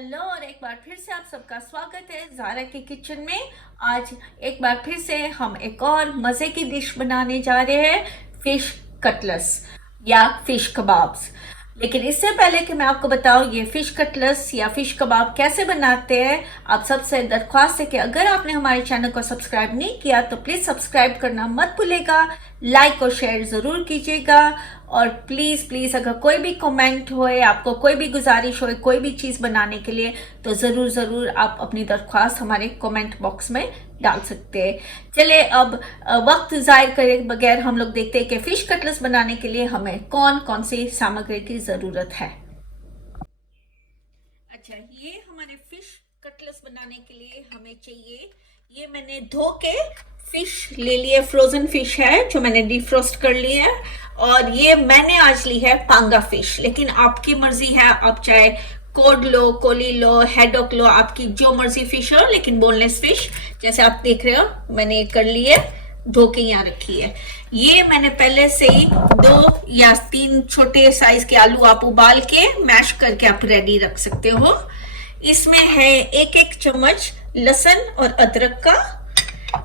Hello और एक बार फिर से आप सबका स्वागत है ज़ारा के किचन में। आज एक बार फिर से हम एक और मज़े की डिश बनाने जा रहे हैं, फिश कटलेट्स या फिश कबाब्स। लेकिन इससे पहले कि मैं आपको बताऊं ये फिश कटलेट्स या फिश कबाब कैसे बनाते हैं, आप सबसे दरख्वास्त है कि अगर आपने हमारे चैनल को सब्सक्राइब नहीं किया तो प्लीज़ सब्सक्राइब करना मत भूलिएगा, लाइक और शेयर ज़रूर कीजिएगा। और प्लीज़ प्लीज़ अगर कोई भी कमेंट हो, आपको कोई भी गुजारिश हो कोई भी चीज़ बनाने के लिए, तो ज़रूर ज़रूर आप अपनी दरख्वास्त हमारे कमेंट बॉक्स में डाल सकते हैं। चलिए अब वक्त ज़ाहिर करे बगैर हम लोग देखते हैं कि फ़िश कटलेट्स बनाने के लिए हमें कौन कौन सी सामग्री की ज़रूरत है। अच्छा, ये हमारे फ़िश कटलेट्स बनाने के लिए हमें चाहिए, ये मैंने धो के फिश ले लिए, फ्रोजन फिश है जो मैंने डिफ्रोस्ट कर ली है। और ये मैंने आज ली है पांगा फिश, लेकिन आपकी मर्जी है, आप चाहे कोड लो, कोली लो, हेडोक लो, आपकी जो मर्जी फिश हो, लेकिन बोनलेस फिश जैसे आप देख रहे हो मैंने ये कर ली है, धो के यहाँ रखी है। ये मैंने पहले से ही 2 या 3 छोटे साइज के आलू आप उबाल के मैश करके आप रेडी रख सकते हो। इसमें है 1-1 चम्मच लहसुन और अदरक का,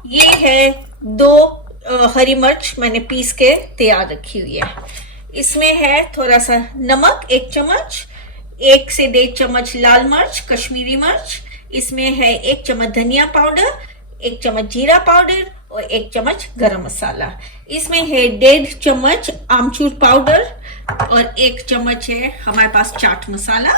ये है 2 हरी मिर्च मैंने पीस के तैयार रखी हुई है। इसमें है थोड़ा सा नमक 1 चम्मच, 1 से 1.5 चम्मच लाल मिर्च कश्मीरी मिर्च, इसमें है 1 चम्मच धनिया पाउडर, 1 चम्मच जीरा पाउडर और 1 चम्मच गरम मसाला। इसमें है 1.5 चम्मच आमचूर पाउडर और 1 चम्मच है हमारे पास चाट मसाला।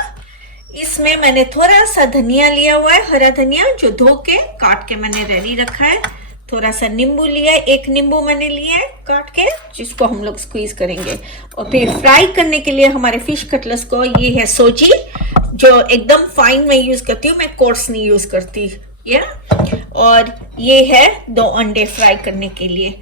इसमें मैंने थोड़ा सा धनिया लिया हुआ है, हरा धनिया जो धो के काट के मैंने रेडी रखा है। थोड़ा सा नींबू लिया है, 1 नींबू मैंने लिया है काट के, जिसको हम लोग स्क्वीज करेंगे। और फिर फ्राई करने के लिए हमारे फिश कटलेट्स को, ये है सोजी जो एकदम फाइन मैं यूज करती हूँ, मैं कोर्स नहीं यूज करती या। और ये है 2 अंडे फ्राई करने के लिए।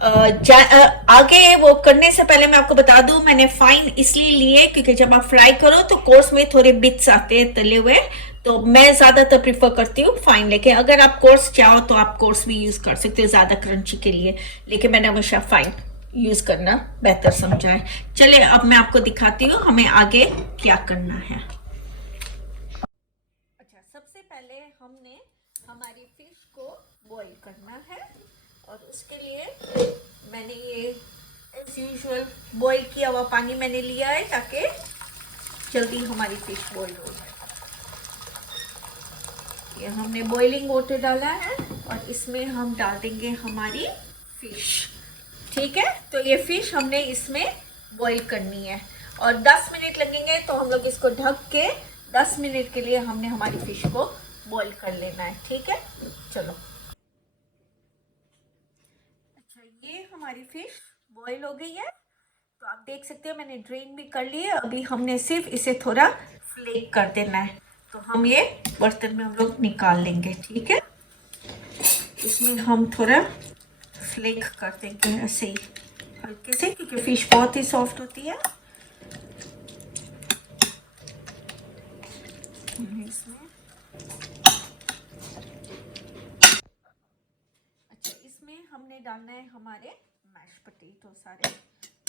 आगे वो करने से पहले मैं आपको बता दूं, मैंने फाइन इसलिए लिए क्योंकि जब आप फ्राई करो तो कोर्स में थोड़े बिट्स आते हैं तले हुए, तो मैं ज्यादातर प्रिफर करती हूँ फाइन। लेकिन अगर आप कोर्स चाहो तो आप कोर्स भी यूज कर सकते हो ज्यादा क्रंची के लिए, लेकिन मैंने हमेशा फाइन यूज करना बेहतर समझा है। चलिए अब मैं आपको दिखाती हूँ हमें आगे क्या करना है। अच्छा, सबसे पहले हमने हमारी फिश को बॉईल करना है और उसके लिए मैंने ये एज यूजुअल बॉईल किया हुआ पानी मैंने लिया है ताकि जल्दी हमारी फिश बॉईल हो जाए। ये हमने बॉइलिंग वाटर डाला है और इसमें हम डाल देंगे हमारी फिश। ठीक है, तो ये फिश हमने इसमें बॉईल करनी है और 10 मिनट लगेंगे, तो हम लोग इसको ढक के 10 मिनट के लिए हमने हमारी फिश को बॉईल कर लेना है। ठीक है, चलो। अच्छा, ये हमारी फिश बॉईल हो गई है, तो आप देख सकते हो मैंने ड्रेन भी कर ली है। अभी हमने सिर्फ इसे थोड़ा फ्लेक कर देना है, तो हम ये बर्तन में हम लोग निकाल लेंगे। ठीक है, इसमें हम थोड़ा फ्लेक कर देंगे ऐसे ही हल्के से, क्योंकि फिश बहुत ही सॉफ्ट होती है। इसमें अच्छा, इसमें हमने डालना है हमारे मैश पोटैटो सारे,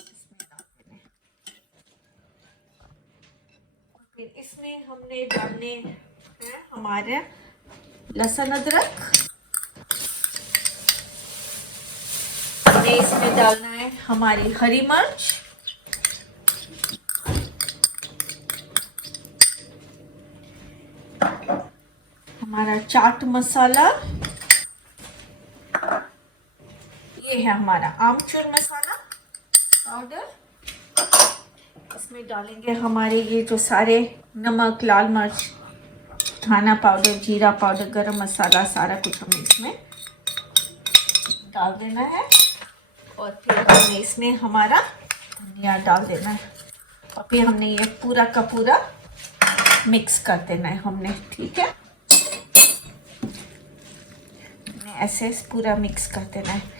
इसमें डाल देने। और फिर इसमें हमने डालने हैं हमारे लहसुन अदरक, हमने इसमें डालना है हमारी हरी मिर्च, हमारा चाट मसाला, ये है हमारा आमचूर मसाला पाउडर, इसमें डालेंगे हमारे ये जो सारे नमक, लाल मिर्च, धनिया पाउडर, जीरा पाउडर, गरम मसाला, सारा कुछ हमें इसमें डाल देना है। और फिर हमने इसमें हमारा धनिया डाल देना है और फिर हमने ये पूरा का पूरा मिक्स कर देना है हमने। ठीक है, ऐसे पूरा मिक्स कर देना है।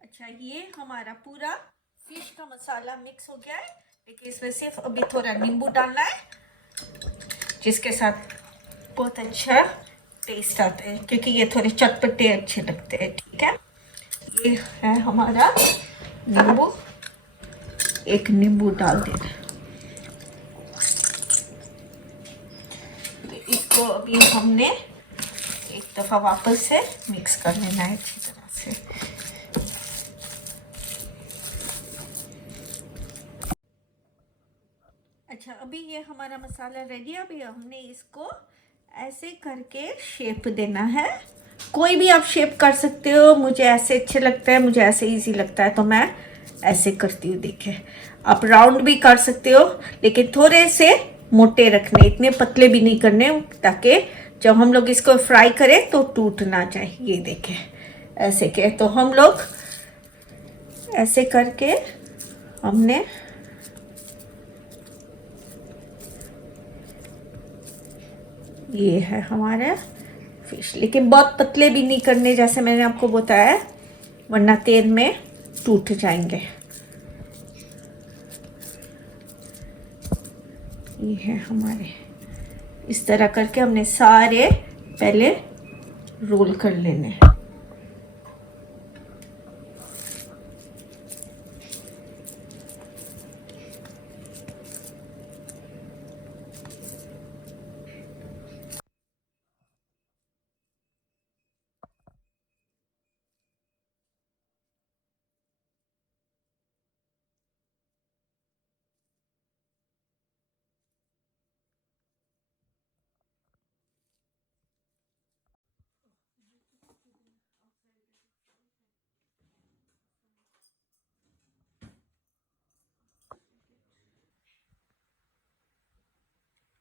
अच्छा, ये हमारा पूरा फिश का मसाला मिक्स हो गया है, लेकिन इसमें सिर्फ अभी थोड़ा नींबू डालना है, जिसके साथ बहुत अच्छा टेस्ट आता है, क्योंकि ये थोड़े चटपटे अच्छे लगते हैं। ठीक है, ये है हमारा नींबू एक नींबू डाल देना। इसको अभी हमने एक दफ़ा वापस से मिक्स कर लेना है अच्छी तरह से। अच्छा, अभी ये हमारा मसाला रेडी है। अभी हमने इसको ऐसे करके शेप देना है। कोई भी आप शेप कर सकते हो, मुझे ऐसे अच्छे लगता है, मुझे ऐसे इजी लगता है तो मैं ऐसे करती हूँ। देखिए, आप राउंड भी कर सकते हो, लेकिन थोड़े से मोटे रखने, इतने पतले भी नहीं करने, ताकि जब हम लोग इसको फ्राई करें तो टूट ना जाए। ये देखें, ऐसे के तो हम लोग ऐसे करके हमने ये है हमारे फिश, लेकिन बहुत पतले भी नहीं करने जैसे मैंने आपको बताया, वरना तेल में टूट जाएंगे। ये है हमारे, इस तरह करके हमने सारे पहले रोल कर लेने हैं।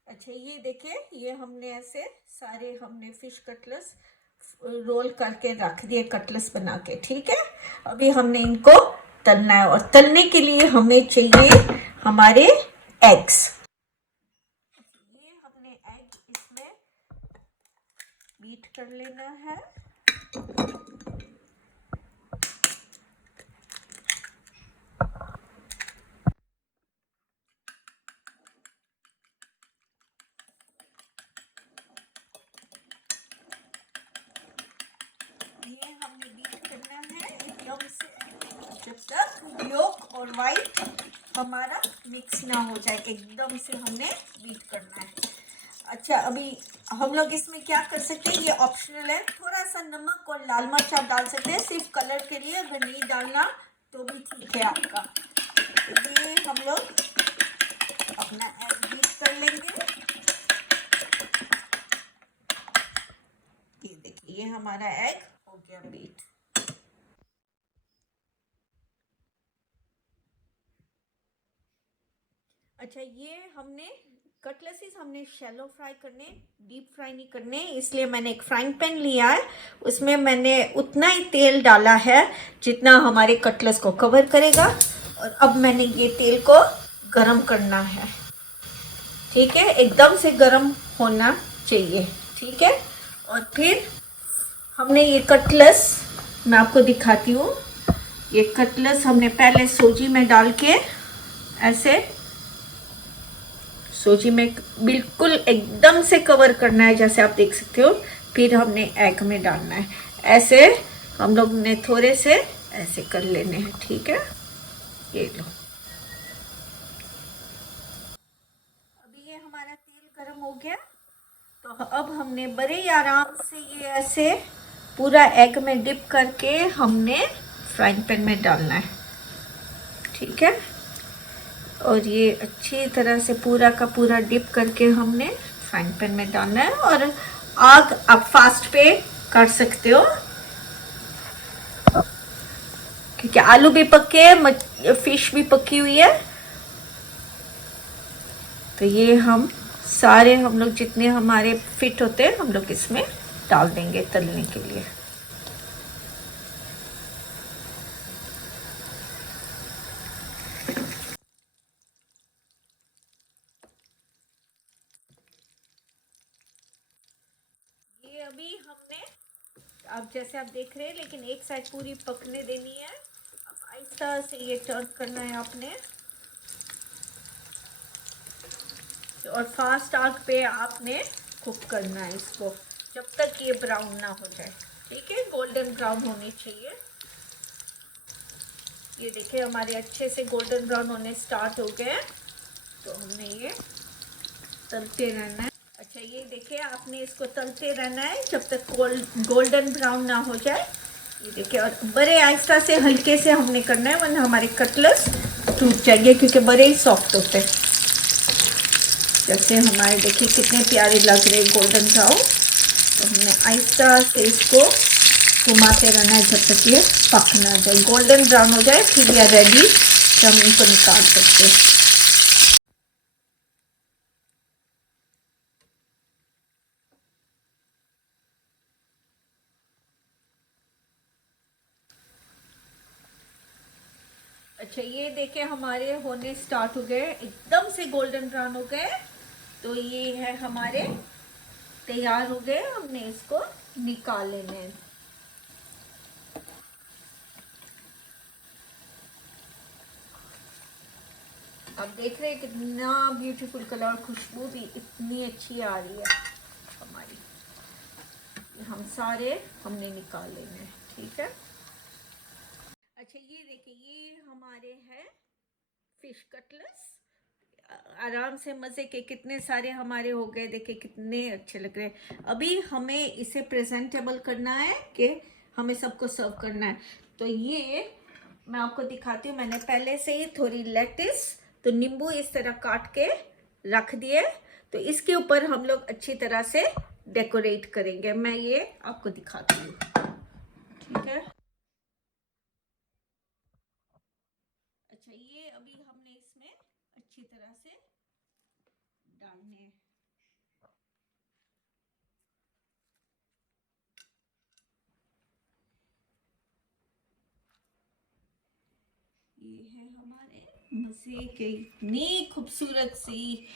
अच्छा, ये देखिए, ये हमने ऐसे सारे हमने फिश कटलेट्स रोल करके रख दिए, कटलेट्स बना के। ठीक है, अभी हमने इनको तलना है, और तलने के लिए हमें चाहिए हमारे एग्स। ये हमने एग इसमें बीट कर लेना है। ये हमने बीट करना है एकदम से, जब तक येल्क और वाइट हमारा मिक्स ना हो जाए, एकदम से हमने बीट करना है। अच्छा, अभी हम लोग इसमें क्या कर सकते हैं, ये ऑप्शनल है, थोड़ा सा नमक और लाल मिर्च आप डाल सकते हैं सिर्फ कलर के लिए, अगर नहीं डालना तो भी ठीक है आपका। ये हम लोग अपना एग बीट कर लेंगे। ये देखिए, ये हमारा एग हो गया बीट। अच्छा, ये हमने कटलेट्स हमने शैलो फ्राई करने, डीप फ्राई नहीं करने, इसलिए मैंने एक फ्राइंग पैन लिया है, उसमें मैंने उतना ही तेल डाला है जितना हमारे कटलेट्स को कवर करेगा। और अब मैंने ये तेल को गरम करना है। ठीक है, एकदम से गरम होना चाहिए। ठीक है, और फिर हमने ये कटलेट्स, मैं आपको दिखाती हूँ, ये कटलेट्स हमने पहले सूजी में डाल के ऐसे सूजी में बिल्कुल एकदम से कवर करना है, जैसे आप देख सकते हो। फिर हमने एग में डालना है, ऐसे हम लोग ने थोड़े से ऐसे कर लेने हैं। ठीक है, ये लो। अभी ये हमारा तेल गरम हो गया, तो अब हमने बड़े आराम से ये ऐसे पूरा एग में डिप करके हमने फ्राइंग पैन में डालना है। ठीक है, और ये अच्छी तरह से पूरा का पूरा डिप करके हमने फ्राइंग पैन में डालना है। और आग आप फास्ट पे कर सकते हो, क्योंकि आलू भी पके, फिश भी पकी हुई है। तो ये हम सारे, हम लोग जितने हमारे फिट होते हैं, हम लोग इसमें डाल देंगे तलने के लिए। ये अभी हमने, अब जैसे आप देख रहे हैं, लेकिन एक साइड पूरी पकने देनी है। अब आहिस्ता से ये टर्न करना है आपने, और फास्ट आग पे आपने कुक करना है इसको जब तक ये ब्राउन ना हो जाए। ठीक है, गोल्डन ब्राउन होनी चाहिए। ये देखिए हमारे अच्छे से गोल्डन ब्राउन होने स्टार्ट हो गए हैं, तो हमने ये तलते रहना है। अच्छा ये देखिए आपने इसको तलते रहना है जब तक गोल्डन ब्राउन ना हो जाए। ये देखिए, और बड़े आहिस्ता से हल्के से हमने करना है, वरना हमारे कटलेट्स टूट जाएंगे, क्योंकि बड़े ही सॉफ्ट होते हैं। जैसे हमारे देखिए कितने प्यारे लग रहे हैं गोल्डन ब्राउन, तो हमने आहिस्ता से इसको घुमाते रहना है जब तक ये पक ना जाए। गोल्डन ब्राउन हो जाए फिर ये रेडी, तो हम इनको निकाल सकते हैं। अच्छा ये देखिए हमारे होने स्टार्ट हो गए, एकदम से गोल्डन ब्राउन हो गए, तो ये है हमारे तैयार हो गए। हमने इसको निकाल लेने हैं। आप देख रहे हैं कितना ब्यूटीफुल कलर, खुशबू भी इतनी अच्छी आ रही है हमारी। हम सारे हमने निकाल लेने हैं, ठीक है। अच्छा ये देखिए ये हमारे हैं फिश कटलेट्स, आराम से मज़े के कितने सारे हमारे हो गए। देखिए कितने अच्छे लग रहे हैं। अभी हमें इसे प्रेजेंटेबल करना है कि हमें सबको सर्व करना है। तो ये मैं आपको दिखाती हूँ। मैंने पहले से ही थोड़ी लेटिस, तो नींबू इस तरह काट के रख दिए, तो इसके ऊपर हम लोग अच्छी तरह से डेकोरेट करेंगे। मैं ये आपको दिखाती हूँ, ठीक है। अच्छा ये अभी हमने इसमें अच्छी तरह से डालने हैं। ये है हमारे मजे के इतनी खूबसूरत सी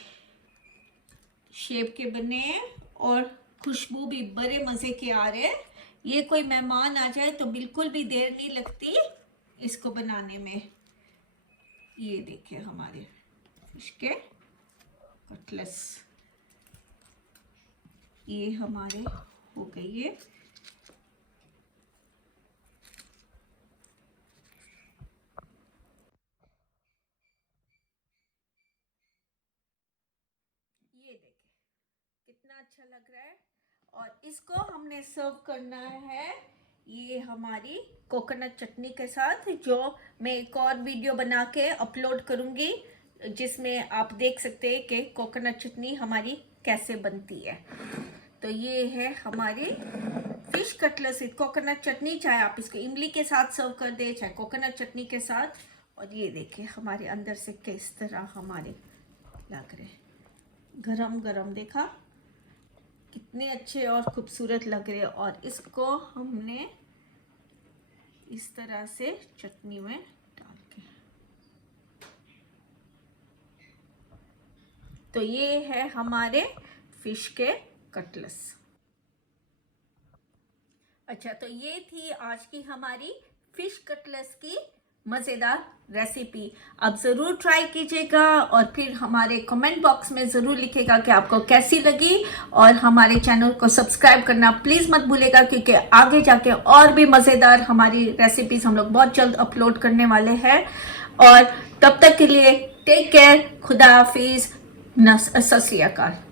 शेप के बने हैं, और खुशबू भी बड़े मजे के आ रहे हैं। ये कोई मेहमान आ जाए तो बिल्कुल भी देर नहीं लगती इसको बनाने में। ये देखिए हमारे फिश के कटलेट्स ये हमारे हो गई है। ये देखिए कितना अच्छा लग रहा है, और इसको हमने सर्व करना है ये हमारी कोकोनट चटनी के साथ, जो मैं एक और वीडियो बना के अपलोड करूँगी, जिसमें आप देख सकते हैं कि कोकोनट चटनी हमारी कैसे बनती है। तो ये है हमारी फिश कटलेट्स विद कोकोनट चटनी। चाहे आप इसको इमली के साथ सर्व कर दे, चाहे कोकोनट चटनी के साथ। और ये देखिए हमारे अंदर से किस तरह हमारे लग रहे, गरम गरम, देखा कितने अच्छे और खूबसूरत लग रहे हैं। और इसको हमने इस तरह से चटनी में डाल के, तो ये है हमारे फिश के कटलेट्स। अच्छा तो ये थी आज की हमारी फिश कटलेट्स की मज़ेदार रेसिपी। आप ज़रूर ट्राई कीजिएगा, और फिर हमारे कमेंट बॉक्स में ज़रूर लिखिएगा कि आपको कैसी लगी। और हमारे चैनल को सब्सक्राइब करना प्लीज़ मत भूलिएगा, क्योंकि आगे जाके और भी मज़ेदार हमारी रेसिपीज़ हम लोग बहुत जल्द अपलोड करने वाले हैं। और तब तक के लिए टेक केयर, खुदा हाफिज़, सत श्री अकाल।